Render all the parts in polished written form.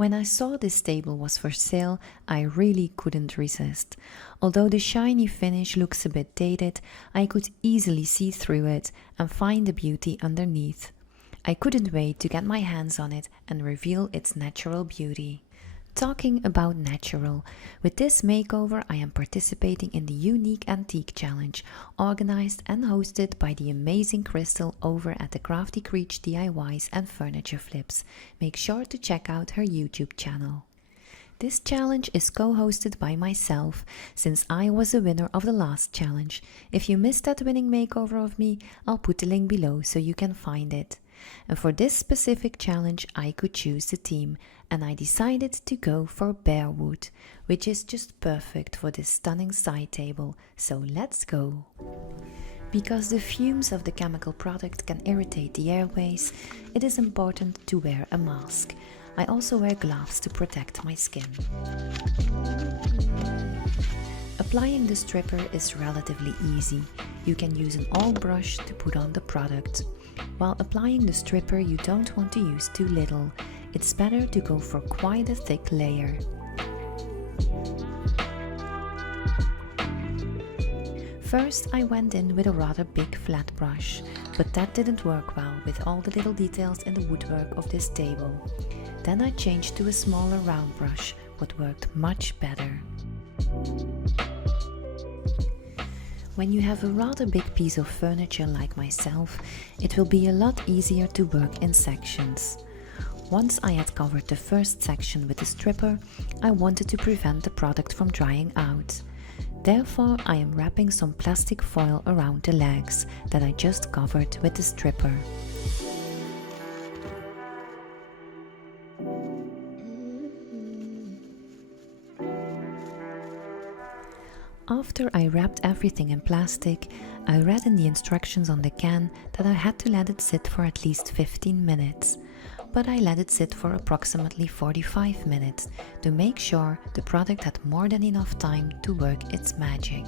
When I saw this table was for sale, I really couldn't resist. Although the shiny finish looks a bit dated, I could easily see through it and find the beauty underneath. I couldn't wait to get my hands on it and reveal its natural beauty. Talking about natural, with this makeover I am participating in the Unique Antique Challenge, organized and hosted by the amazing Krystal over at the Crafty Creech DIYs and Furniture Flips. Make sure to check out her YouTube channel. This challenge is co-hosted by myself, since I was the winner of the last challenge. If you missed that winning makeover of me, I'll put the link below so you can find it. And for this specific challenge I could choose the theme, and I decided to go for bare wood, which is just perfect for this stunning side table, so let's go! Because the fumes of the chemical product can irritate the airways, it is important to wear a mask. I also wear gloves to protect my skin. Applying the stripper is relatively easy. You can use an all brush to put on the product. While applying the stripper, you don't want to use too little. It's better to go for quite a thick layer. First I went in with a rather big flat brush, but that didn't work well with all the little details in the woodwork of this table. Then I changed to a smaller round brush, what worked much better. When you have a rather big piece of furniture like myself, it will be a lot easier to work in sections. Once I had covered the first section with the stripper, I wanted to prevent the product from drying out. Therefore, I am wrapping some plastic foil around the legs that I just covered with the stripper. After I wrapped everything in plastic, I read in the instructions on the can that I had to let it sit for at least 15 minutes. But I let it sit for approximately 45 minutes to make sure the product had more than enough time to work its magic.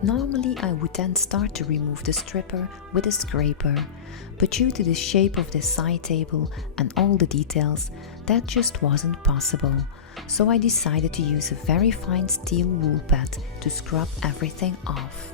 Normally I would then start to remove the stripper with a scraper, but due to the shape of this side table and all the details, that just wasn't possible. So I decided to use a very fine steel wool pad to scrub everything off.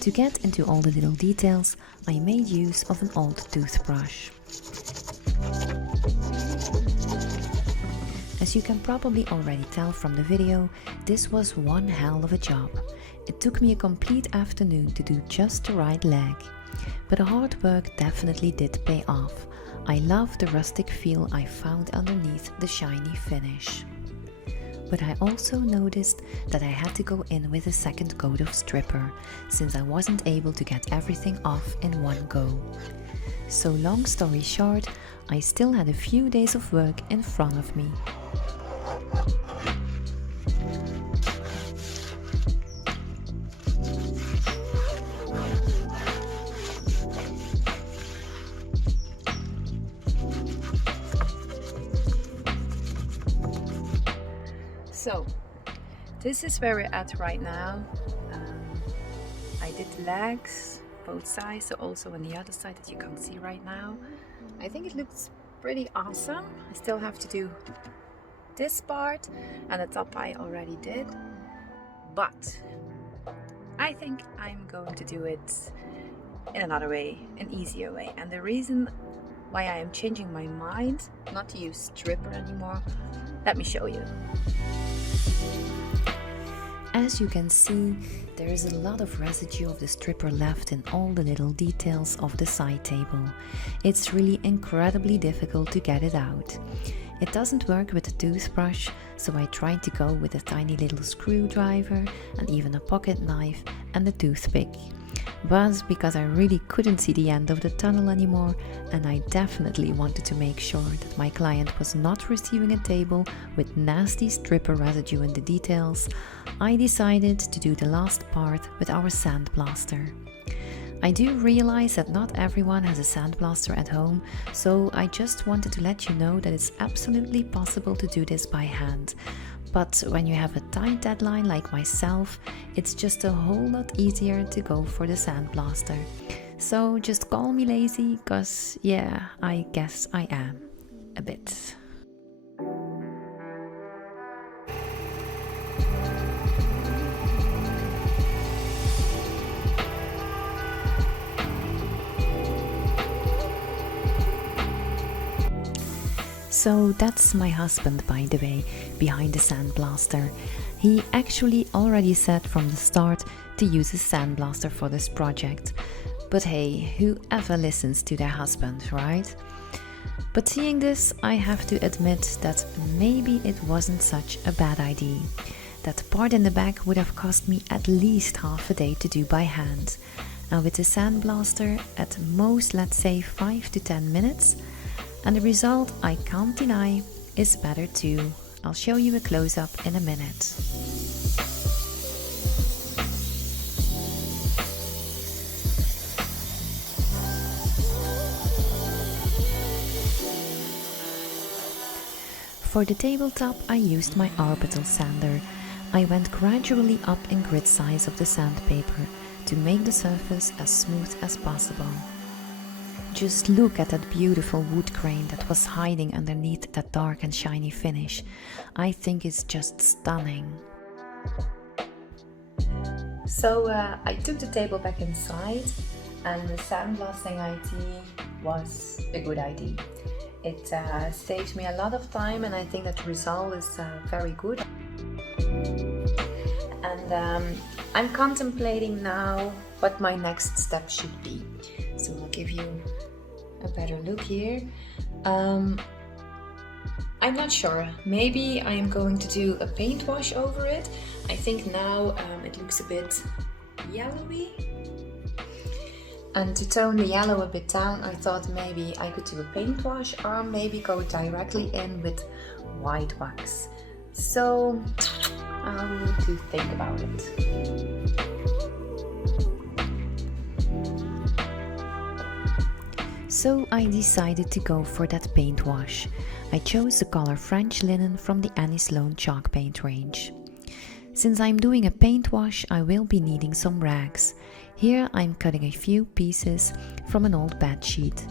To get into all the little details, I made use of an old toothbrush. As you can probably already tell from the video, this was one hell of a job. It took me a complete afternoon to do just the right leg. But the hard work definitely did pay off. I love the rustic feel I found underneath the shiny finish. But I also noticed that I had to go in with a second coat of stripper, since I wasn't able to get everything off in one go. So long story short, I still had a few days of work in front of me. So, this is where we're at right now. I did the legs, both sides, so also on the other side that you can't see right now. I think it looks pretty awesome. I still have to do this part, and the top I already did. But I think I'm going to do it in another way, an easier way. And the reason why I am changing my mind, not to use stripper anymore, let me show you. As you can see, there is a lot of residue of the stripper left in all the little details of the side table. It's really incredibly difficult to get it out. It doesn't work with a toothbrush, so I tried to go with a tiny little screwdriver and even a pocket knife and a toothpick. But because I really couldn't see the end of the tunnel anymore, and I definitely wanted to make sure that my client was not receiving a table with nasty stripper residue in the details, I decided to do the last part with our sandblaster. I do realize that not everyone has a sandblaster at home, so I just wanted to let you know that it's absolutely possible to do this by hand. But when you have a tight deadline like myself, it's just a whole lot easier to go for the sandblaster. So just call me lazy, cause yeah, I guess I am. A bit. So that's my husband, by the way, behind the sandblaster. He actually already said from the start to use a sandblaster for this project. But hey, whoever listens to their husband, right? But seeing this, I have to admit that maybe it wasn't such a bad idea. That part in the back would have cost me at least half a day to do by hand. And with the sandblaster, at most, let's say 5 to 10 minutes. And the result, I can't deny, is better too. I'll show you a close-up in a minute. For the tabletop, I used my orbital sander. I went gradually up in grit size of the sandpaper to make the surface as smooth as possible. Just look at that beautiful wood grain that was hiding underneath that dark and shiny finish. I think it's just stunning. So I took the table back inside, and the sandblasting idea was a good idea. It saved me a lot of time, and I think that the result is very good. And I'm contemplating now what my next step should be. So I'll give you a better look here. I'm not sure. Maybe I am going to do a paint wash over it. I think now it looks a bit yellowy. And to tone the yellow a bit down, I thought maybe I could do a paint wash or maybe go directly in with white wax. So I'll need to think about it. So I decided to go for that paint wash. I chose the color French linen from the Annie Sloan chalk paint range. Since I'm doing a paint wash, I will be needing some rags. Here I'm cutting a few pieces from an old bed sheet.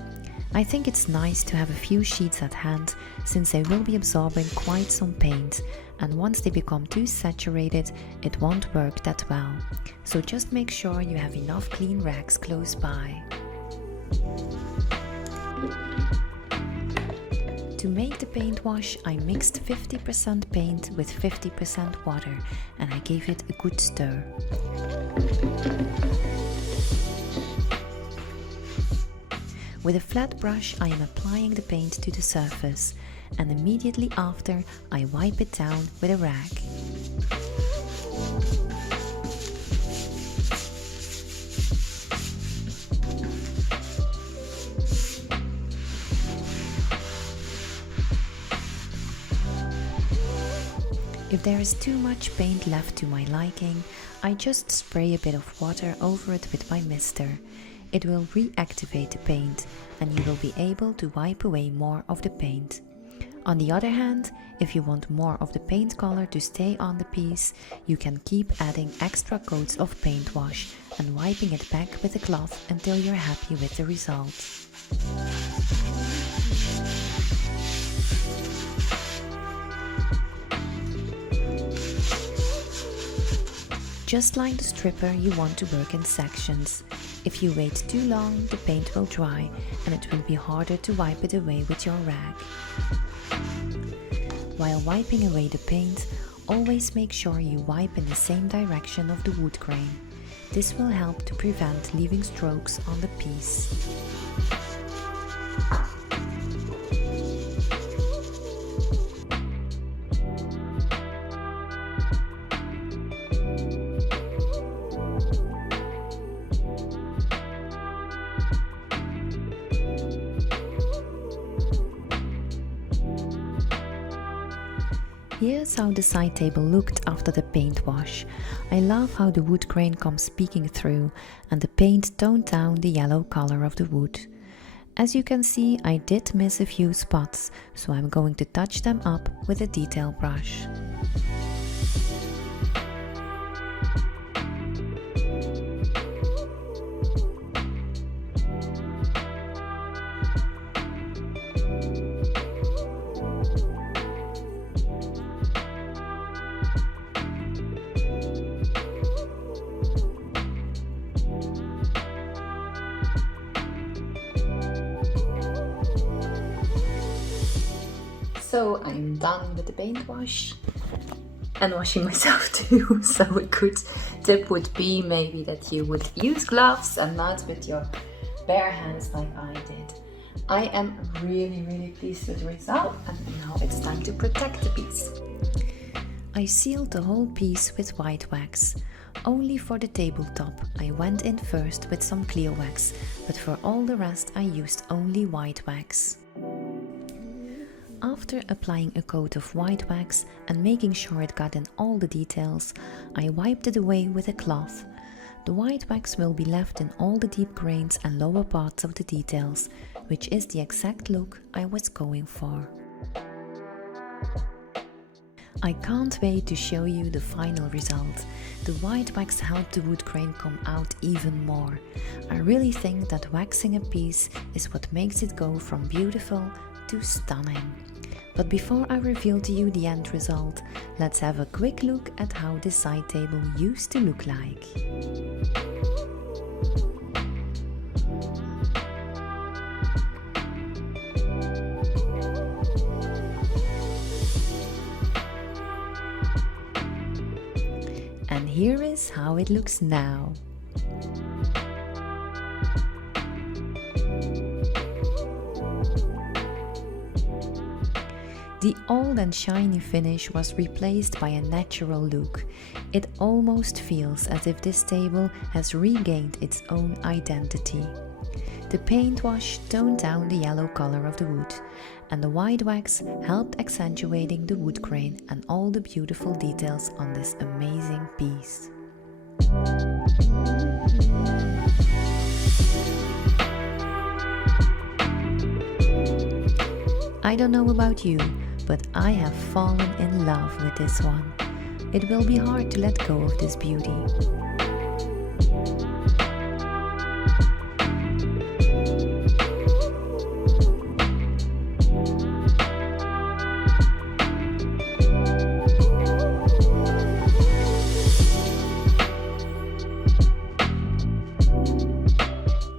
I think it's nice to have a few sheets at hand, since they will be absorbing quite some paint, and once they become too saturated, it won't work that well. So just make sure you have enough clean rags close by. To make the paint wash, I mixed 50% paint with 50% water, and I gave it a good stir. With a flat brush, I am applying the paint to the surface, and immediately after, I wipe it down with a rag. If there is too much paint left to my liking, I just spray a bit of water over it with my mister. It will reactivate the paint, and you will be able to wipe away more of the paint. On the other hand, if you want more of the paint color to stay on the piece, you can keep adding extra coats of paint wash and wiping it back with a cloth until you're happy with the result. Just like the stripper, you want to work in sections. If you wait too long, the paint will dry and it will be harder to wipe it away with your rag. While wiping away the paint, always make sure you wipe in the same direction of the wood grain. This will help to prevent leaving strokes on the piece. Here's how the side table looked after the paint wash. I love how the wood grain comes peeking through and the paint toned down the yellow color of the wood. As you can see, I did miss a few spots, so I'm going to touch them up with a detail brush. So I'm done with the paint wash and washing myself too. So a good tip would be maybe that you would use gloves and not with your bare hands like I did. I am really pleased with the result, and now it's time to protect the piece. I sealed the whole piece with white wax. Only for the tabletop I went in first with some clear wax, but for all the rest I used only white wax. After applying a coat of white wax and making sure it got in all the details, I wiped it away with a cloth. The white wax will be left in all the deep grains and lower parts of the details, which is the exact look I was going for. I can't wait to show you the final result. The white wax helped the wood grain come out even more. I really think that waxing a piece is what makes it go from beautiful to stunning. But before I reveal to you the end result, let's have a quick look at how this side table used to look like. And here is how it looks now. The old and shiny finish was replaced by a natural look. It almost feels as if this table has regained its own identity. The paint wash toned down the yellow color of the wood, and the white wax helped accentuating the wood grain and all the beautiful details on this amazing piece. I don't know about you, but I have fallen in love with this one. It will be hard to let go of this beauty.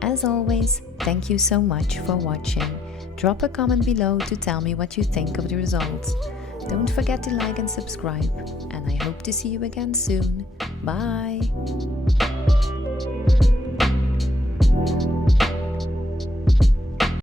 As always, thank you so much for watching. Drop a comment below to tell me what you think of the results. Don't forget to like and subscribe, and I hope to see you again soon. Bye!